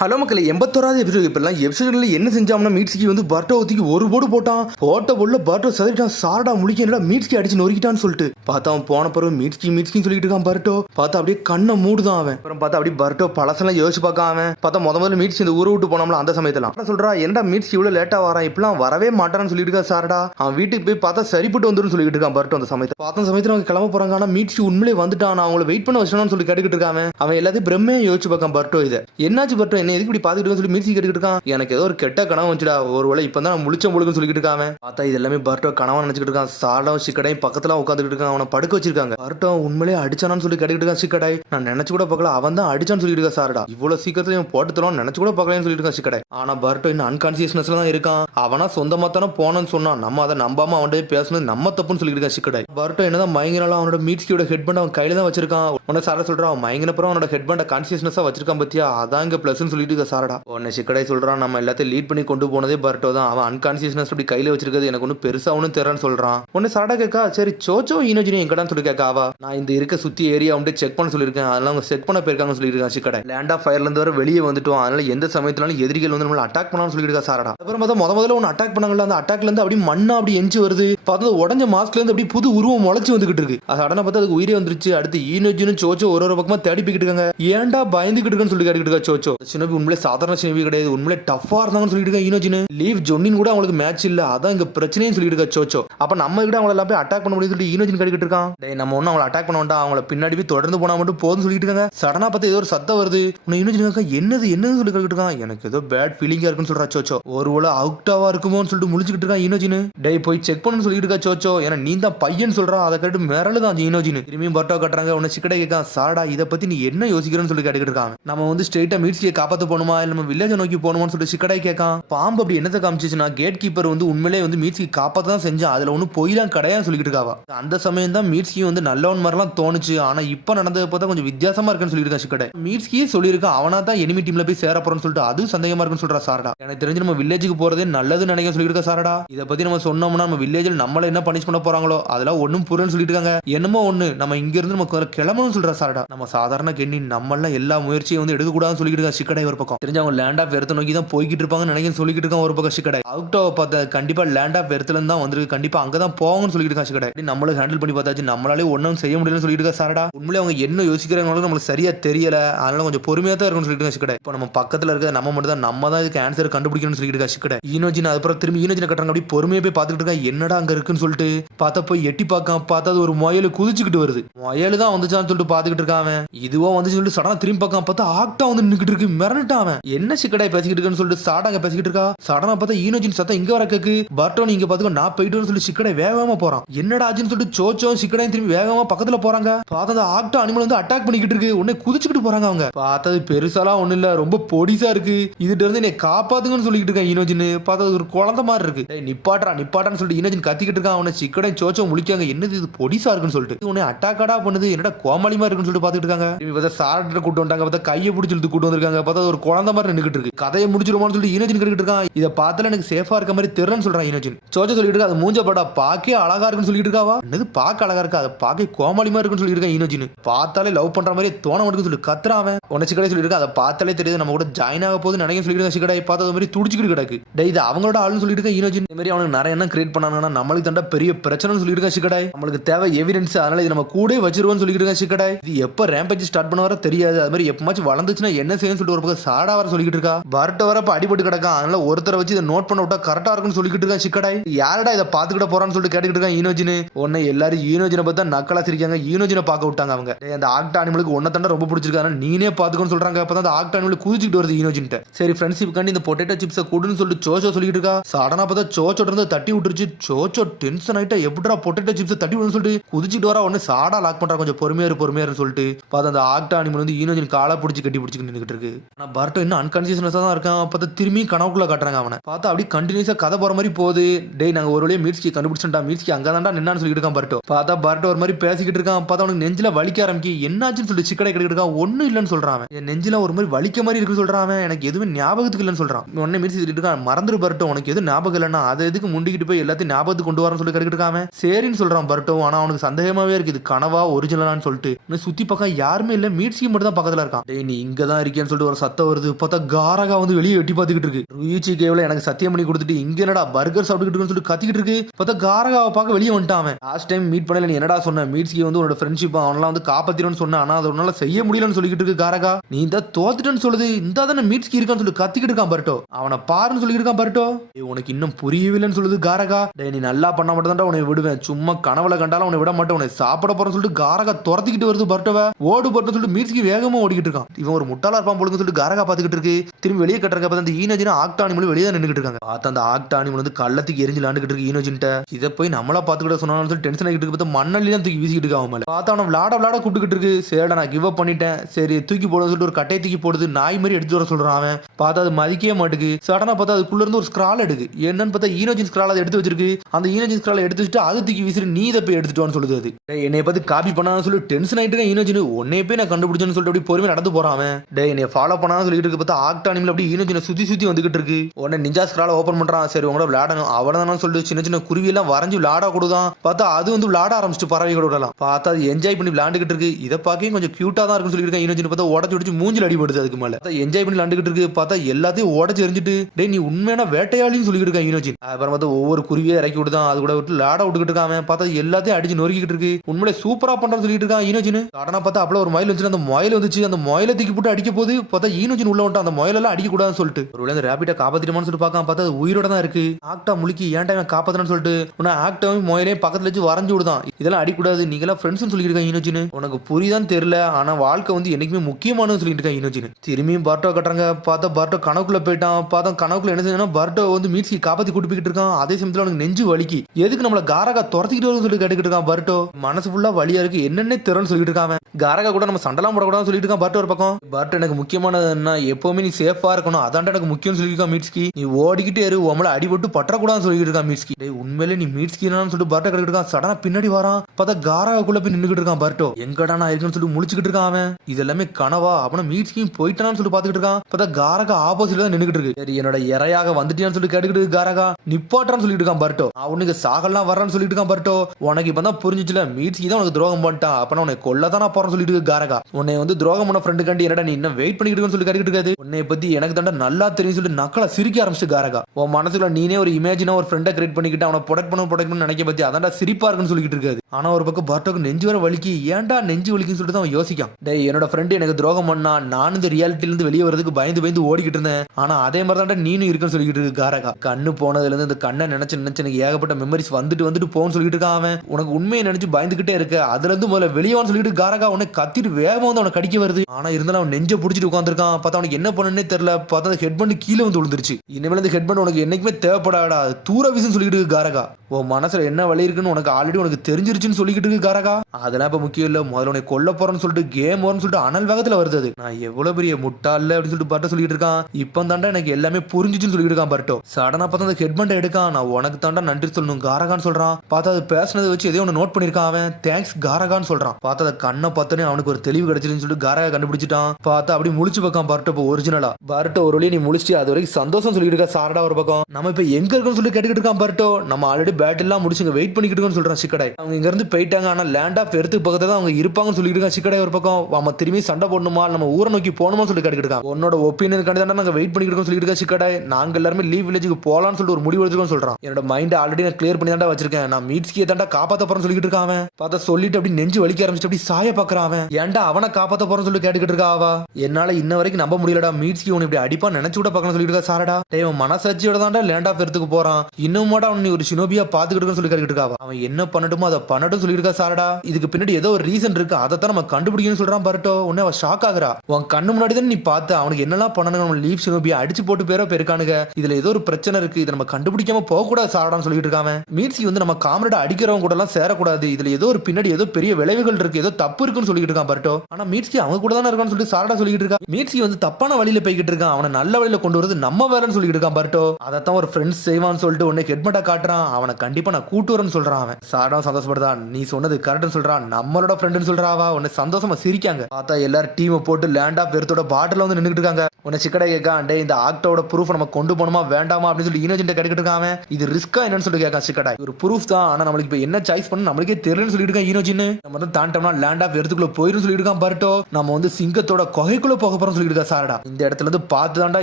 Hello மக்களே 81வது episode. இப்பெல்லாம் எபிசோட்ல என்ன செஞ்சாம்னா மீட்ஸ்கி வந்து பர்ட்டோ ஊத்திக்கு ஒரு போடு போட்டான். போட்ட போல பர்ட்டோ சதிட்டான். சாரடா முழிக்க மீட்ஸ்கி அடிச்சு நொறுக்கிட்டான்னு சொல்லிட்டு பார்த்தா அவன் போன பிறகு மீட்ஸ்கின்னு சொல்லிட்டு இருக்கான். பர்ட்டோ பார்த்தா அப்படியே கண்ணை மூடுதான் அவன். அப்புறம் பார்த்தா அப்படியே பர்ட்டோ பழசெல்லாம் யோசிச்சு பார்க்க அவன் பார்த்தா முதல்ல மீட்ஸ்கி இந்த ஊரை விட்டு போனோம்ல அந்த சமயத்துல சொல்றா என்னடா மீட்ஸ்கி இவ்வளவு லேட்டா வரான் இப்பெல்லாம் வரவே மாட்டான்னு சொல்லிட்டு இருக்கா சாரடா. அவன் வீட்டுக்கு போய் பார்த்தா சரிப்பட்டு வந்துடும் சொல்லிட்டு இருக்கான் பர்ட்டோ. அந்த சமயத்தை பார்த்த சமயத்துல அவங்க கிளம்ப போறாங்க. ஆனா மீட்ஸ்கி உண்மையிலே வந்துட்டான். அவங்கள வெயிட் பண்ண வச்சணும்னு சொல்லி கேட்டுக்கிட்டு இருக்கான். அவன் எல்லாத்தையும் பிரம்மையா யோசிச்சு பார்க்கான் பர்ட்டோ. இதை என்னாச்சு பர்ட்டோ என்ன எதுக்கு இப்படி பாத்துக்கிட்டு சொல்லி மீட்ஸ்கி கேட்டுக்கிட்டு இருக்கான். எனக்கு ஏதோ ஒரு கெட்ட கனவு வந்துடா ஒருவேளை இப்பதான் நான் முழிச்ச முழுக்குன்னு சொல்லிட்டு இருக்கான். பார்த்தா இது எல்லாமே பர்ட்டோ கனவா நினைச்சிட்டு இருக்கான். சாடம் சிக்கடையும் பக்கத்துல உட்காந்துட்டு இருக்கான். அவனை படுக்க வச்சிருக்காங்க. பர்ட்டோ உண்மையிலே அடிச்சானு சொல்லி கேட்டுக்கிட்டு இருக்கான். சிக்கடை நான் நினைச்சு கூட பார்க்கல அவன் தான் அடிச்சான்னு சொல்லிட்டு இருக்கா. சாரடா இவ்வளவு சீக்கிரத்துல போட்டு தரோம் நினைச்சு கூட பார்க்கலன்னு சொல்லிட்டு இருக்கான் சிக்கடை. ஆனா பர்ட்டோ இன்னும் அன்கான்சியஸ்னஸ்ல தான் இருக்கான். அவனா சொந்தமா தானே போனன்னு சொன்னான். நம்ம அதை நம்பாம அவன்கிட்ட பேசுனது நம்ம தப்புன்னு சொல்லிட்டு இருக்கான் சிக்கடை. பர்ட்டோ என்னதான் மயங்கினாலும் அவனோட மீட்ஸ்கியோட ஹெட் பண்ட் அவன் கையில தான் வச்சிருக்கான். உன்ன சாரா சொல்றான் அவன் மயங்கினப்புறம் அவனோட ஹெட் பண்ட கான்சியஸ்னஸா வச்சிருக்கான் பத்தியா அதான் இங்க பிளஸ்ன்னு சொல்லிட்டு இருக்கா சாரடா. உன்னை சிக்கடை சொல்றான் நம்ம எல்லாத்தையும் லீட் பண்ணி கொண்டு போனதே பர்ட்டோ தான். அவன் அன்கான்சியஸ்னஸ் அப்படி கையில வச்சிருக்கிறது எனக்கு ஒன்னும் பெருசா ஒன்னும் தெரியன்னு சொல்றான். உன்னை சாரடா கேட்கா சரி சோச்சோ ஈனோஜினி எங்கடான்னு சொல்லி கேட்கா. அவா நான் இந்த இருக்க சுத்தி ஏரியா வந்து செக் பண்ண சொல்லியிருக்கேன். அதெல்லாம் அவங்க செக் பண்ண போயிருக்காங்க சொல்லியிருக்காங்க சிக்கடை. லேண்ட் ஆஃப் ஃபயர்ல இருந்து வர வெளியே வந்துட்டோம். அதனால எந்த சமயத்தினாலும் எதிரிகள் வந்து நம்மள அட்டாக் பண்ணான்னு சொல்லியிருக்கா சாரடா. அப்புறம் பார்த்தா முதல்ல ஒன்று அட்டாக் பண்ணாங்கல்ல அந்த அட்டாக்ல இருந்து அப்படி மண்ணா அப்படி எஞ்சி வருது. பார்த்தா உடஞ்ச மாஸ்க்ல இருந்து அப்படி புது உருவம் முளைச்சு வந்துகிட்டு இருக்கு. அது சடனா பார்த்தா அதுக்கு உயிரே வந்துருச்சு. அடுத்து ஈனோஜினும் சோச்சோ ஒரு பக்கமா தேடி போய்கிட்டு இருக்காங்க. ஏன்டா பயந்துகிட்டு இருக்குன்னு சொல்லி கேட்டுக்கிட்டு இருக்கா சோச்சோ. சினபி உண்மையிலே சாதாரண சினபி கிடையாது. உண்மையிலே டஃபா இருந்தாங்கன்னு சொல்லிட்டு இருக்கா ஈனோஜினு. லீவ் ஜொன்னின் கூட அவங்களுக்கு மேட்ச் இல்ல அதான் இங்க பிரச்சனைன்னு சொல்லிட்டு இருக்கா சோச்சோ. அப்ப நம்ம கிட்ட அவங்கள எல்லாம் போய் அட்டாக் பண்ண முடியும்னு சொல்லி ஈனோஜின் கேட்டுக்கிட்டு இருக்கான். டேய் நம்ம ஒன்னும் அவங்கள அட்டாக் பண்ண வேண்டாம் அவங்கள பின்னாடி போய் தொடர்ந்து போனா மட்டும் போதும் சொல்லிட்டு இருக்காங்க. சடனா பார்த்து ஏதோ ஒரு சத்தம் வருது. உன்னை ஈனோஜின் என்னது சொல்லி கேட்டுக்கிட்டு இருக்கான். எனக்கு ஏதோ பேட் ஃபீலிங்கா இருக்குன்னு சொல்றா சோச்சோ. ஒருவேளை அவுட்டாவா இருக்குமோன்னு சொல்லிட்டு முழிச்சுக்கிட்டு இருக்கான் ஈனோஜின். டேய் போய் செக் பண்ணு சொல்லிட்டு இருக்கா சோச்சோ. ஏன்னா நீ தான் பையன் சொல்றான். அதை கேட்டு மிரளு தான் ஈனோஜின். திரும்பியும் பர்ட்டோ கட்டுறாங்க. உன்னை சிக்கடை கேட்கான். சாடா இதை பத்தி நீ என்ன யோசிக்கிறேன்னு சொல்லி கேட்டுக்கிட்டு இருக்காங்க. நம்ம வந்து ஸ்ட்ரெயிட்டா மீட்ஸ்கியை காப்பாற்ற போகணுமா இல்ல நம்ம வில்லேஜை நோக்கி போகணுமான்னு சொல்லிட்டு சிக்கடை கேட்கான். பாம்பு அப்படி என்னத்தை காமிச்சிச்சுன்னா கேட் கீப்பர் வந்து உண்மையிலே வந்து மீட்ஸ்கி காப்பாற்ற தான் செஞ்சான். அதுல ஒன்னும் பொய்லாம் கிடையாது சொல்லிட்டு இருக்காவா. அந்த சமயம் தான் மீட்ஸ்கி வந்து நல்லவன் மாதிரிலாம் தோணுச்சு. ஆனா இப்ப நடந்தது பார்த்தா கொஞ்சம் வித்தியாசமா இருக்குன்னு சொல்லியிருக்கான் சிக்கடை. மீட்ஸ்கியே சொல்லியிருக்கா அவனா தான் எனிமி டீம்ல போய் சேர போறோம்னு சொல்லிட்டு அதுவும் சந்தேகமா இருக்குன்னு சொல்றா சாரடா. எனக்கு தெரிஞ்சு நம்ம வில்லேஜுக்கு போறதே நல்லதுன்னு நினைக்க சொல்லியிருக்கா சாரடா. இதை பத்தி நம்ம சொன்னோம்னா நம்ம வில்லேஜில் நம்மள என்ன பனிஷ் பண்ண போறாங்களோ அதெல்லாம் ஒன்னும் புரியன்னு சொல்லிட்டு இருக்காங்க. என்னமோ ஒண்ணு நம்ம இங்க இருந்து நம்ம கிளம்பணும்னு சொல்றா சாரடா. நம்ம சாதாரண கெண்ணி நம்மளாம் எல்லா முயற்சியும் வந்து எடுக்க கூடாதுன்னு சொல்லிட்டு இருக்கா சிக்கடை. ஒரு பக்கம் தெரிஞ்சு அவங்க லேண்ட் ஆஃப் எர்த் நோக்கி தான் போய்கிட்டு இருப்பாங்கன்னு நினைக்க சொல்லிட்டு இருக்கான். ஒரு பக்கம் சிக்கடை அவுட்டாவை பார்த்த கண்டிப்பா லேண்ட் ஆஃப் எர்த்ல இருந்து தான் வந்திருக்கு. கண்டிப்பா அங்கதான் போவாங்கன்னு சொல்லிட்டு இருக்கா சிக்கடை. நம்மளும் ஹேண்டில் பண்ணி பார்த்தாச்சு நம்மளாலே ஒன்னும் செய்ய முடியலன்னு சொல்லிட்டு இருக்கா சாரடா. உண்மையிலே அவங்க என்ன யோசிக்கிறாங்களோ நம்மளுக்கு சரியா தெரியல. அதனால கொஞ்சம் பொறுமையா தான் இருக்குன்னு சொல்லிட்டு இருக்கா சிக்கடை. இப்போ நம்ம பக்கத்துல இருக்க நம்ம மட்டும் தான் நம்ம தான் இதுக்கு ஆன்சர் கண்டுபிடிக்கணும்னு சொல்லிட்டு இருக்கா சிக்கடை. ஈனோஜின் அதுக்கப்புறம் திரும்பி ஈனோஜினை கட்டுறாங்க. அப்படி பொறுமையா போய் பார்த்துட்டு இருக்கா என்னடா அங்க இருக்குன்னு சொல்லிட்டு பார்த்தா போய் எட்டி பார்க்க பார்த்தா அது ஒரு முயல் குதிச்சுக்கிட்டு வருது. முயல் தான் வந்துச்சான்னு சொல்லிட்டு பார்த்துக்கிட்டு இருக்கான். இதுவோ வந்து சொல்லிட்டு சடனா திரும்பி பார்க்க பார்த்தா ஆக்டா வந்து நின்னுக்கிட்டு இருக்கு. மிரண்டுட்டான். என்ன சிக்கடை பேசிக்கிட்டு இருக்குன்னு சொல்லிட்டு சாடாங்க பேசிக்கிட்டு இருக்கா. சடனா பார்த்தா ஈனோஜின் சத்தம் இங்க வர கேக்கு. பர்ட்டோ நீங்க பாத்துக்கோ நான் போயிட்டு சொல்லி சிக்கடை வேகமா போறான். என்னடா ஆச்சுன்னு சொல்லிட்டு சோச்சோ சிக்கடையும் திரும்பி வேகமா பக்கத்துல போறாங்க. பார்த்தா ஆக்டா அனிமல் வந்து அட்டாக் பண்ணிக்கிட்டு இருக்கு. உடனே குதிச்சுக்கிட்டு போறாங்க. அவங்க பார்த்தது பெருசாலாம் ஒண்ணு இல்ல ரொம்ப பொடிசா இருக்கு. இதுட்டு இருந்து என்னை காப்பாத்துங்கன்னு சொல்லிட்டு இருக்கான் ஈனோஜின். பார்த்தது ஒரு குழந்தை மாதிரி இருக்கு. நிப்பாட்டான்னு சொல்லிட்டு ஈனோஜின் கத்திக்கிட்டு இருக்கான். அவனை சிக்கடை சோச்சோ முழிக்காங்க. என்னது இது பொடிசா இருக்குன்னு சொல்லிட்டு உன்னை அட்டாக்கடா பண்ணுது என்னடா கோமாளிமா இருக்குன்னு சொல்லிட்டு பாத்துட்டு இருக்காங்க. சார்ட்ட கூட்டு வந்தாங்க. பார்த்தா கையை பிடிச்சி இழுத்து கூட்டு வந்திருக்காங்க. பார்த்தா ஒரு குழந்தை மாதிரி நின்னுக்கிட்டு இருக்கு. கதையை முடிச்சிருமான்னு சொல்லிட்டு ஈனோஜின் கேட்டுக்கிட்டு இருக்கான். இதை பார்த்தால எனக்கு சேஃபா இருக்க மாதிரி தெரியலன்னு சொல்றான் ஈனோஜின். சோச்சோ சொல்லிட்டு இருக்கா அது மூஞ்ச படா பாக்கே அழகா இருக்குன்னு சொல்லிட்டு இருக்காவா. என்னது பாக்க அழகா இருக்கா அதை பாக்க கோமாளி மாதிரி இருக்குன்னு சொல்லிட்டு இருக்கான் ஈனோஜின். பார்த்தாலே லவ் பண்ற மாதிரி தோண மாட்டேன்னு சொல்லி கத்துறான். உன்னை சிக்கடை சொல்லிட்டு இருக்கா அதை பார்த்தாலே தெரியுது நம்ம கூட ஜாயின் ஆக போது நினைக்க சொல்லிட்டு இருக்க சிக்கடை. பார்த்தது மாதிரி துடிச்சுக்கிட்டு கிடக்கு. இது அவங்களோட ஆளுன்னு சொல்லிட்டு இருக்க ஈனோஜின். இந்த மாதிரி அவனுக்கு நிறைய என்ன கிரியேட் பண்ணாங்கன்னா நம்மளுக்கு தண்டா பெரிய பிரச்சனைன்னு சொல்லிட்டு இருக்க சிக்கடை. நம்மளுக்கு தேவை எவிடன்ஸ் அதனால இது நம்ம கூட வச்சிருவோம்னு சொல்லிட்டு இருக்க சிக்கடை. இது எப்ப ரேம்பேஜ் ஸ்டார்ட் பண்ண வர தெரியாது. அது மாதிரி எப்பமாச்சும் வளர்ந்துச்சுன்னா என்ன செய்யணும்னு சொல்லிட்டு ஒரு பக்கம் சாடா வர சொல்லிட்டு இருக்கா. பர்ட்டோ வரப்ப அடிபட்டு கிடக்கா. அதனால ஒருத்தரை வச்சு இதை நோட் பண்ண விட்டா கரெக்டா இருக்குன்னு சொல்லிட்டு இருக்கா சிக்கடை. யாரடா இதை பாத்துக்கிட்ட போறான்னு சொல்லிட்டு கேட்டுக்கிட்டு இருக்கான் ஈனோஜின். உன்னை எல்லாரும் ஈனோஜினை பார்த்தா நக்கலா சிரிக்காங்க. ஈனோஜினை பார்க்க விட்டாங்க அவங்க. அந்த ஆக்டா அனிமலுக்கு ஒன்ன தண்டா ரொம்ப பிடிச்சிருக்காங்க நீனே பாத்துக்கோன்னு சொல்றாங்க. அப்பதான் அந்த ஆக்டா அனிமல் குதிச்சுட்டு வருது ஈனோஜின். சரி ஃப்ரெண்ட்ஷிப்காண்டி இந்த பொட்டேட்டோ சிப்ஸை கூடுன்னு சொல்லிட்டு சோச்சோ சொல்லிட்டு இருக்கா. சடனா பார்த்தா சோச்சோட இருந்து தட்டி விட்டுருச்சு. சோச்சோ டென்ஷன் ஆயிட்டா எப்படிடா பொட்டேட்டோ சிப்ஸை தட்டி விடுன்னு சொல்லிட்டு குதிச்சுட்டு வரா. ஒன்னு சாடா லாக் பண்றா கொஞ்சம் பொறுமையாரு சொல்லிட்டு பார்த்தா அந்த ஆக்டா அனிமல் வந்து ஈனோஜின் காலை பிடிச்சி கட்டி பிடிச்சிட்டு நின்னுக்கிட்டு இருக்கு. ஆனா பர்ட்டோ இன்னும் அன்கான்சியஸ்னஸா தான் இருக்கான். பார்த்தா திரும்பி கனவுக்குள்ள காட்டுறாங்க அவனை. பார்த்தா அப்படி கண்டினியூஸா கதை போற மாதிரி போகுது. டேய் நாங்க ஒரு வழியா மீட்ஸ்கி கண்டுபிடிச்சா மீட்ஸ்கி அங்கதான்டா நின்னான்னு சொல்லிட்டு இருக்கான் பர்ட்டோ. பார்த்தா பர்ட்டோ ஒரு மாதிரி பேசிக்கிட்டு இருக்கான். பார்த்தா அவனுக்கு நெஞ்சில வலிக்க ஆரம்பிக்கி. என்னாச்சுன்னு சொல்லி சிக்கடை கிட்ட இருக்கான். ஒன்னும் இல்லைன்னு சொல்றான். என் நெஞ்சில ஒரு மாதிரி வலிக்க மாதிரி இருக்குன்னு சொல்றான். எனக்கு எதுவுமே ஞாபகத்துக்கு இல்லைன்னு சொல்றான். உடனே மீட்ஸ்கி சொல்லிட்டு இருக்கான் மறந்துரு பர்ட்டோ உனக்கு எதுவும் ஞாபகம் இல்லைன்னா அதை எதுக்கு முண்டிக்கிட்டு போய் எல்லாத்தையும் ஞாபகத்துக்கு கொண்டு வரன்னு சொல்லி கேட்டுக்கிட்டு இருக்கான். சரின்னு சொல்றான் பர்ட்டோ. ஆனா அவனுக்கு சந்தேகமாவே இருக்கு இது கனவா ஒரிஜினலான்னு சொல்லிட்டு. சுத்தி பக்கம் யாருமே இல்ல மீட்ஸ்கி மட்டும் தான் பக்கத்துல இருக்கான். டேய் நீ இங்க தான் இருக்கேன்னு சொல்லிட்டு ஒரு சத்தம் வருது. பார்த்தா காரகா வந்து வெளியே எட்டி பார்த்துக்கிட்டு இருக்கு. ருயிச்சி கேவ்ல எனக்கு சத்தியம் பண்ணி கொடுத்துட்டு இங்க என்னடா பர்கர் சாப்பிட்டுக்கிட்டு இருக்குன்னு சொல்லிட்டு கத்திக்கிட்டு இருக்கு. பார்த்தா காரகாவை பார்க்க வெளியே வந்துட்டான். அவன் லாஸ்ட் டைம் மீட் பண்ணல, நீ என்னடா சொன்ன மீட்ஸ்கி வந்து உன்னோட ஃப்ரெண்ட்ஷிப் அவனெல்லாம் வந்து காப்பாத்திடுன்னு சொன்ன, ஆனா அதை உன்னால செய்ய முடியலன்னு சொல்லிக்கிட்டு இருக்கு காரகா. நீ இந்த தோத்துட்டேன்னு சொல்லுது, இந்த தானே மீட்ஸ்கி இருக்கான்னு சொல்லி கத்திக்கிட்டு இருக்கான் பர்ட்டோ. அவனை பாருன்னு சொல்லிட்டு இருக்கான் பர்ட்டோ. உனக்கு இன்னும் புரியவில்லைன்னு சொல்லுது காரகா. டேய் நீ நல்லா பண்ண மட்டும் தான் உன்னை விடுவேன், சும்மா கனவுல கண்டாலும் உன்னை விட மாட்டேன், உன்னை சாப்பிட போறேன்னு சொல்லிட்டு காரகா துரத்திக்கிட்டு வருது பர்ட்டோவை. ஓடு பர்ட்டோன்னு சொல்லிட்டு மீட்ஸ்கி வேகமா ஓடிக்கிட்டு இருக்கான். இவன் ஒரு முட்டாளா இருப்பான் போலுன்னு சொல்லிட்டு காரகா பாத்துக்கிட்டு இருக்கு. திரும்பி வெளியே கட்டுறக்க பார்த்து அந்த ஈனோஜின் ஆக்டானிமலும் வெளியே நின்றுட்டு இருக்காங்க. பார்த்து அந்த ஆக்டானிமல் வந்து கள்ளத்துக்கு எரிஞ்சு விளாண்டுக்கிட்டு இருக்கு ஈனோஜின்ட்ட. இதை போய் நம்மளா பாத்துக்கிட்ட சொன்னாலும் சொல்லி டென்ஷன் ஆகிட்டு இருக்கு. மண்ணெல்லாம் தூக்கி வீசிக்கிட்டு இருக்கு அவன் மேல. பார்த்தா அவனை விளாட கூப்பிட்டுக்கிட்டு இருக்கு. சரிடா நான் கிவ் அப் பண்ணிட்டேன், சரி தூக்கி போடுன்னு சொல்லிட்டு ஒரு கட்டையை தூக்கி போடுது. நாய் மாதிரி எடுத்து வர சொல்றான் அவன். பார்த்தா அது மதிக்கவே மாட்டுக்கு. சடனா பார்த்தா அதுக்குள்ள இருந்து ஒரு ஸ்கிரால் எடுக்கு. என்னன்னு பார்த்தா ஈனோஜின் ஸ்கிரால் அதை எடுத்து வச்சிருக்கு. அந்த ஈனோஜின் ஸ்கிரால் எடுத்து வச்சுட்டு அது தூக்கி வீசி நீ இதை போய் எடுத்துட்டு சொல்லுது. அது என்னை பார்த்து காப்பி பண்ணான்னு சொல்லி டென்ஷன் ஆயிட்டு இருக்கேன் ஈனோஜின். உன்னை போய் நான் கண்டுபிடிச்சேன்னு சொல்லிட்டு அப்படி பொறுமையா நடந்து போறான் அவன். டே என்னை ஃபாலோ பண்ணான்னு சொல்லிட்டு இருக்கு. பார்த்தா ஆக்டானிமல் அப்படி ஈனோஜினை சுத்தி வந்துகிட்டு இருக்கு. உடனே நிஞ்சா ஸ்கிரால் ஓபன் பண்றான். சரி உங்களோட விளையாடணும் அவ்வளவுதான் சொல்லிட்டு சின்ன சின்ன குருவி எல்லாம் வரைஞ்சு விளையாட கூடுதான். பார்த்தா அது வந்து விளையாட ஆரம்பிச்சு பறவைகளோட விடலாம். பார்த்தா அது என்ஜாய் பண்ணி விளையாண்டுகிட்டு இருக்கு. இதை பார்க்க கொஞ்சம் கியூட்டா தான் இருக்குன்னு சொல்லிட்டு ஈனோஜின். பார்த்தா உடச்சு மூஞ்சில் அடிபடுது. அதுக்கு மேல என்ஜாய் பண்ணி விளையாண்டுகிட்டு இருக்கு. பார்த்தா எல்லாத்தையும் உடச்சு எரிஞ்சிட்டு டே நீ உண்மையான வேட்டையாளின்னு சொல்லிட்டு இருக்கான் ஈனோஜின். அப்புறம் பார்த்தா ஒவ்வொரு குருவியை இறக்கி விடுதான். அது கூட விட்டு விளையாட விட்டுக்கிட்டு இருக்கான். பார்த்தா எல்லாத்தையும் அடிச்சு நொறுக்கிட்டு இருக்கு. உண்மையிலே சூப்பரா பண்றான்னு சொல்லிட்டு இருக்கான் ஈனோஜின். சடனா பார்த்தா அப்பல ஒரு மயில் வந்து அந்த மயில் வந்துச்சு. அந்த மயிலை தூக்கி போட்டு அடிக்க போது பார்த்தா ஈனோஜின் உள்ள வந்துட்டு அந்த மயிலெல்லாம் அடிக்க கூடாதுன்னு சொல்லிட்டு ஒரு அந்த ரேபிட்டை காப்பாத்திடுமான்னு சொல்லிட்டு பார்க்காம பார்த்தா அது உயிரோட தான் இருக்கு. ஆக்டா முழுக்கி ஏன்டா இவன் காப்பாத்தணும்னு சொல்லிட்டு உன்னை ஆக்டாவும் மொயிலையும் பக்கத்துல வச்சு வரைஞ்சு விடுதான். இதெல்லாம் அடிக்கூடாது, நீங்களாம் ஃப்ரெண்ட்ஸ்னு சொல்லிட்டு இருக்கான் ஈனோஜின். உனக்கு புரியுதான்னு தெரியல, ஆனா வாழ்க்கை வந்து என்னைக்குமே முக்கியமானு சொல்லிட்டு இருக்கான் ஈனோஜின். திரும்பியும் பர்ட்டோ கட்டுறாங்க. பார்த்தா பர்ட்டோ கணக்குள்ள போயிட்டான். பார்த்தா கணக்குள்ள என்ன செஞ்சா பர்ட்டோ வந்து மீட்ஸ்கி காப்பாத்தி கூட்டு போய்கிட்டு இருக்கான். அதே சமயத்துல அவனுக்கு நெஞ்சு வலிக்கு. எதுக்கு நம்மள காரகா துரத்திக்கிட்டு வரும்னு சொல்லிட்டு கேட்டுக்கிட்டு இருக்கான் பர்ட்டோ. மனசு ஃபுல்லா வலியா இருக்கு, என்னன்னே தெரியலன்னு சொல்லிட்டு இருக்கான். காரகா கூட நம்ம சண்டெல்லாம் போடக்கூடாதுன்னு சொல்லிட்டு இருக்கான் பர்ட்டோ ஒரு பக்கம். பர்ட்டோ எனக்கு முக்கியமானது என்ன, எப்பவுமே நீ சேஃபா இருக்கணும், அதான்டா எனக்கு முக்கியம் சொல்லியிருக்கான் மீட்ஸ்கி. நீ ஓடிக்கிட்டே இரு, உம்மள அடிபட்டு பற்றக்கூடாதுன்னு சொல்லிட்டு இருக்கான் மீட்ஸ்கி. டேய் உண்மையிலே நீ மீட்ஸ்கி சொல்லிட்டு பர்ட்டோ கிட்ட இருக்கான். சடனா பின்னாடி வரான். பார்த்தா காரகாக்குள்ள போய் நின்னுகிட்டு இருக்கான் பர்ட்டோ. எங்கடா நான் இருக்குன்னு சொல்லி முழிச்சுக்கிட்டு இருக்கான் அவன். இது எல்லாமே கனவா, அவன மீட்ஸ்கியும் போயிட்டான்னு சொல்லி பாத்துக்கிட்டு இருக்கான். பார்த்தா காரகா ஆப்போசிட்ல தான் நின்னுகிட்டு இருக்கு. சரி என்னோட இறையாக வந்துட்டியான்னு சொல்லி கேட்டுக்கிட்டு காரகா நிப்பாட்டான்னு சொல்லிட்டு இருக்கான் பர்ட்டோ. அவனுக்கு சாகலாம் வர்றான்னு சொல்லிட்டு இருக்கான் பர்ட்டோ. உனக்கு இப்பதான் புரிஞ்சிச்சுல, மீட்ஸ்கி தான் உனக்கு துரோகம் பண்ணிட்டான், அப்ப உன்னை கொல்லதானா போறேன்னு சொல்லிட்டு இருக்கு காரகா. உன்னை வந்து துரோகம் பண்ண ஃப்ரெண்டு கண்டி என்னடா நீ இன்னும் வெயிட் பண்ணிக்கிட்டு சொல்லி கேட்டுக்கிட்டு இருக்காது. உன்னை பத்தி எனக்கு தாண்டா நல்லா தெரியும் சொல்லி நக்கலா சிரிக்க ஆரம்பிச்சு காரகா. உன் மனசுல நீனே ஒரு இமேஜினா ஒரு ஃப்ரெண்டை கிரியேட் பண்ணிக்கிட்டு அவனை ப்ரொடெக்ட் பண்ண நினைக்க பத்தி அதான்டா சிரிப்பா இருக்குன்னு சொல்லிட்டு இருக்காது. ஆனா ஒரு பக்கம் பர்ட்டோக்கு நெஞ்சு வர வலிக்கு. ஏன்டா நெஞ்சு வலிக்குன்னு சொல்லிட்டு அவன் யோசிக்கான். டேய் என்னோட ஃப்ரெண்டு எனக்கு துரோகம் பண்ணா, நானும் இந்த ரியாலிட்டில இருந்து வெளியே வரதுக்கு பயந்து ஓடிக்கிட்டு இருந்தேன், ஆனா அதே மாதிரி தான்டா நீனும் இருக்குன்னு சொல்லிட்டு இருக்கு காரகா. கண்ணு போனதுல இருந்து இந்த கண்ணை நினைச்சு எனக்கு ஏகப்பட்ட மெமரிஸ் வந்துட்டு போன்னு சொல்லிட்டு இருக்கான் அவன். உனக்கு உண்மையை நினைச்சு பயந்துகிட்டே இருக்க, அதுல இருந்து முதல்ல வெளியவான்னு சொல்லிட்டு காரகா உன்னை கத்திட்டு வேகமா வந்து அவனை கடிக்க வருது. ஆனா இருந்தாலும் அவன் நெஞ்சை பிடிச்சிட்டு உட்காந்துருக்கான். பார்த்தா அவனுக்கு என்ன பண்ணனே தெரியல. பார்த்தா அந்த ஹெட்பண்ட் கீழே வந்து விழுந்துருச்சு. இனிமேல் இந்த ஹெட்பண்ட் உனக்கு என்னைக்குமே தேவைப்படாடா, தூர விசுன்னு சொல்லிட்டு இருக்கு காரகா. உன் மனசுல என்ன வழி இருக்குன்னு உனக்கு ஆல்ரெடி உனக்கு தெரிஞ்சிருச்சுன்னு சொல்லிக்கிட்டு இருக்கு காரகா. அதெல்லாம் இப்ப முக்கியம் இல்ல, முதல்ல உன்னை கொல்ல போறேன்னு சொல்லிட்டு கேம் ஓரன்னு சொல்லிட்டு அனல் வேகத்துல வருது. நான் எவ்வளவு பெரிய முட்டாள் அப்படின்னு சொல்லிட்டு பர்ட்டோ சொல்லிட்டு இருக்கான். இப்போ தாண்டா எனக்கு எல்லாமே புரிஞ்சிச்சுன்னு சொல்லிட்டு இருக்கான் பர்ட்டோ. சடனா பார்த்தா அந்த ஹெட்பண்ட் எடுக்கான். நான் உனக்கு தாண்டா நன்றி சொல்லணும் காரகான்னு சொல்றான். பார்த்தா அது பேசினதை வச்சு எதையோ ஒன்று நோட் பண்ணிருக்கான் அவன். தேங்க்ஸ் காரகான்னு சொல்றான். பார்த்தா அதை கண்ணை பார்த்தனே அவனுக்கு ஒரு தெளிவு கிடைச்சிருன்னு சொல்லிட்டு காரகா கண்டுபிடிச்சிட்டான். பார்த்தா அப்படி முழிச்சு பக்கம் பர்ட்டோ இப்போ ஒரிஜினலா. பர்ட்டோ ஒரு வழியை நீ முடிச்சு அது வரைக்கும் சந்தோஷம் சொல்லிட்டு இருக்கா சாரடா ஒரு பக்கம். நம்ம இப்ப எங்க இருக்குன்னு சொல்லி கேட்டுக்கிட்டு இருக்கான் பர்ட்டோ. நம்ம ஆல்ரெடி பேட்டில் எல்லாம் முடிச்சுங்க வெயிட் பண்ணிக்கிட்டு சொல்றான் சிக்கடாய். அவங்க இங்க இருந்து போயிட்டாங்க, ஆனா லேண்ட் ஆஃப் எர்த்துக்கு பக்கத்துல அவங்க இருப்பாங்கன்னு சொல்லிட்டு இருக்கான் சிக்கடாய் ஒரு பக்கம். நம்ம திரும்பி சண்டை போடணுமா, நம்ம ஊரை நோக்கி போகணுமா சொல்லி கேட்டுக்கிட்டு இருக்கான். உன்னோட ஒப்பீனியன் கண்டி தான் நாங்க வெயிட் பண்ணிக்கிட்டு சொல்லிட்டு இருக்கா சிக்கடாய். நாங்க எல்லாருமே லீவ் வில்லேஜுக்கு போலான்னு சொல்லிட்டு ஒரு முடிவு எடுத்துக்கோன்னு சொல்றான். என்னோட மைண்ட் ஆல்ரெடி நான் கிளியர் பண்ணி தான் வச்சிருக்கேன், நான் மீட்ஸ்கியை தாண்டா காப்பாத்த போறேன்னு சொல்லிட்டு இருக்கான் அவன். பார்த்தா சொல்லிட்டு அப்படி நெஞ்சு வலிக்க ஆரம்பிச்சு அப்படி சாய பாக்குறான் அவன். ஏன்டா அவனை காப்பாத்த போறேன்னு சொல்லி கேட்டுக்கிட்டு இருக்கா அவ. என்னால இன்ன வரைக்கும் நம்ப முடியலடா, மீட்ஸ்கி உன்னை இப்படி அடிப்பா நினைச்சு கூட பார்க்கணும் சொல்லிட்டு இருக்கா சாரடா. டேய் மனசாட்சியோட தாண்டா லேண்ட் ஆஃப் எர்த்துக்கு போறான், இன்னும் மாட்டா அவன் ஒரு ஷினோபியா பாத்துக்கிட்டு சொல்லி கேட்டுக்கிட்டு இருக்கா. அவன் என்ன பண்ணட்டுமோ அதை பண்ணட்டும் சொல்லிட்டு இருக்கா சாரடா. இதுக்கு பின்னாடி ஏதோ ஒரு ரீசன் இருக்கு, அதை தான் நம்ம கண்டுபிடிக்கணும்னு சொல்றான் பர்ட்டோ. உடனே அவன் ஷாக் ஆகுறா. உன் கண்ணு முன்னாடி தான் நீ பார்த்து அவனுக்கு என்னெல்லாம் பண்ணணும், நம்ம லீவ் ஷினோபியா அடிச்சு போட்டு பேரோ பெருக்கானுங்க, இதுல ஏதோ ஒரு பிரச்சனை இருக்கு, இதை நம்ம கண்டுபிடிக்காம போக கூடாது சாரடான்னு சொல்லிட்டு இருக்காங்க. மீட்ஸ்கி வந்து நம்ம காமரேட் அடிக்கிறவங்க கூட எல்லாம் சேரக்கூடாது, இதுல ஏதோ ஒரு பின்னாடி ஏதோ பெரிய விளைவுகள் இருக்கு, ஏதோ தப்பு இருக்குன்னு சொல்லிட்டு இருக்கான் பர்ட்டோ. ஆனா மீட்ஸ்கி அவங்க கூட தானே இருக்கான்னு சொல்லிட்டு சாரடா சொல்லிட்டு இருக்கா. மீட்ஸ்கி வந்து தப்பான வழியில போய்கிட்டு இருக்கான், அவனை நல்ல வழியில கொண்டு வரது நம்ம வேலைன்னு சொல்லிட்டு இருக்கான் பர்ட்டோ. அதைத்தான் ஒரு ஃப்ரெண்ட்ஸ் செய்வான்னு சொல்லிட்டு உன்னை ஹெட்மெட்டா காட்டுறான். அவனை கண்டிப்பா நான் கூட்டு வரேன்னு சொல்றான் அவன். சாரடா சந்தோஷப்படுதான், நீ சொன்னது கரெக்ட்னு சொல்றான், நம்மளோட ஃப்ரெண்ட்னு சொல்றாவா. உன்னை சந்தோஷமா சிரிக்காங்க. பார்த்தா எல்லாரும் டீமை போட்டு லேண்ட் ஆஃப் எர்த்தோட பாட்டில வந்து நின்னுட்டு இருக்காங்க. உன்னை சிக்கடை கேட்கான், டே இந்த ஆக்டோட ப்ரூஃப் நம்ம கொண்டு போகணுமா வேண்டாமா அப்படின்னு சொல்லி ஈனோஜின்ட்ட கேட்டுக்கிட்டு இருக்கான். இது ரிஸ்கா என்னன்னு சொல்லி கேட்கான் சிக்கடை. ஒரு ப்ரூஃப் தான், ஆனா நம்மளுக்கு இப்போ என்ன சாய்ஸ் பண்ணு நம்மளுக்கே தெரியலன்னு சொல்லிட்டு இருக்கான் ஈனோஜின். நம்ம தான் தாண்டோம்னா லேண்ட் ஆஃப் எர்த்துக்குள்ள போயிரும் சொல்லிட்டு இருக்கான் பர்ட்டோ. நம்ம வந்து சிங்கத்தோட கொகைக்குள்ள போக போறோம் சொல்லிட்டு இருக்கா சாரடா. இந்த இடத்துல இருந்து பார்த்து தாண்டா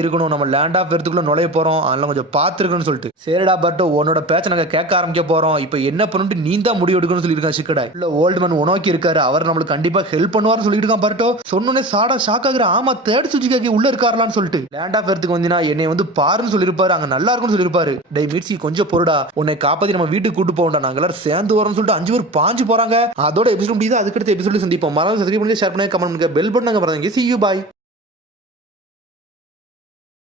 இருக்கணும், நம்ம லேண்ட் ஆஃப் எர்த்துக்குள்ள நுழைய போறோம், அதெல்லாம் கொஞ்சம் பார்த்துருக்கணும்னு சொல்லிட்டு. சரிடா பர்ட்டோ, உன்னோட பேச்ச நாங்க கேட்க ஆரம்பிக்க போறோம், இப்போ என்ன பண்ணிட்டு நீ தான் முடிவு எடுக்கணும்னு சொல்லியிருக்கான் சிக்கடா. இல்ல ஓல்டு மேன் உனோக்கி இருக்காரு, அவர் நம்மளுக்கு கண்டிப்பா ஹெல்ப் பண்ணுவார்னு சொல்லிட்டு இருக்கான் பர்ட்டோ. சொன்னோன்னே சாரடா ஷாக் ஆகுற, ஆமா தேர்ட் சுஜிகாக்கி உள்ள இருக்காரலான்னு சொல்லிட்டு. லேண்ட் ஆஃப் எர்த்துக்கு வந்தீங்கன்னா என்னை வந்து பாருன்னு சொல்லியிருப்பாரு, அங்க நல்லா இருக்கும்னு சொல்லியிருப்பாரு. டே மீட்ஸி கொஞ்சம் பொருடா, உன்னை காப்பாத்தி நம்ம வீட்டுக்கு கூட்டு போகண்டா, நாங்க எல்லாரும் சேர்ந்து வரோம்னு சொல்லிட்டு 5 பேர் பாஞ்சு போறாங்க. அதோட எபிசோட் முடியுது. அதுக்கடுத்து எபிசோட் சந்திப்போம். மறக்காம சப்ஸ்கிரைப் பண்ணுங்க, ஷேர் பண்ணுங்க, கமெண்ட் பண்ணுங்க, பெல் பட்டன் பாருங்க. See you, bye.